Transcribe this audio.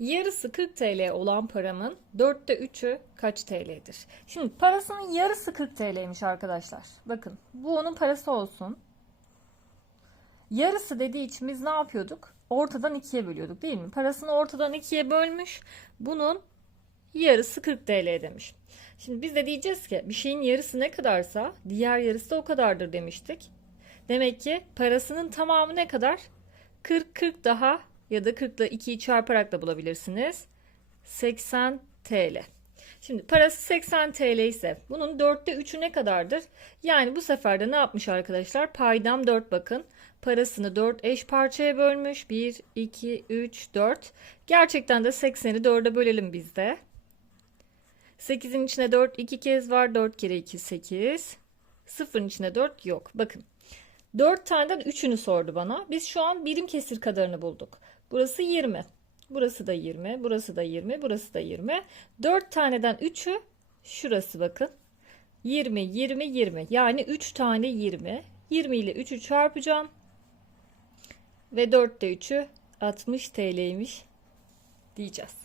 Yarısı 40 TL olan paramın 4'te 3'ü kaç TL'dir? Şimdi parasının yarısı 40 TL'ymiş arkadaşlar. Bakın bu onun parası olsun. Yarısı dediği için biz ne yapıyorduk? Ortadan ikiye bölüyorduk değil mi? Parasını ortadan ikiye bölmüş. Bunun yarısı 40 TL demiş. Şimdi biz de diyeceğiz ki bir şeyin yarısı ne kadarsa diğer yarısı da o kadardır demiştik. Demek ki parasının tamamı ne kadar? 40 40 daha ya da 40 ile 2'yi çarparak da bulabilirsiniz. 80 TL. Şimdi parası 80 TL ise bunun 4'te 3'ü ne kadardır? Yani bu sefer de ne yapmış arkadaşlar? Paydam 4 bakın. Parasını 4 eş parçaya bölmüş. 1, 2, 3, 4. Gerçekten de 80'i 4'e bölelim biz de. 8'in içine 4 2 kez var. 4 kere 2 8. 0'ın içine 4 yok. Bakın. 4 taneden 3'ünü sordu bana. Biz şu an birim kesir kadarını bulduk. Burası 20. Burası da 20. Burası da 20. Burası da 20. 4 taneden 3'ü şurası bakın. 20, 20, 20. Yani 3 tane 20. 20 ile 3'ü çarpacağım. Ve 4'te 3'ü 60 TL'ymiş diyeceğiz.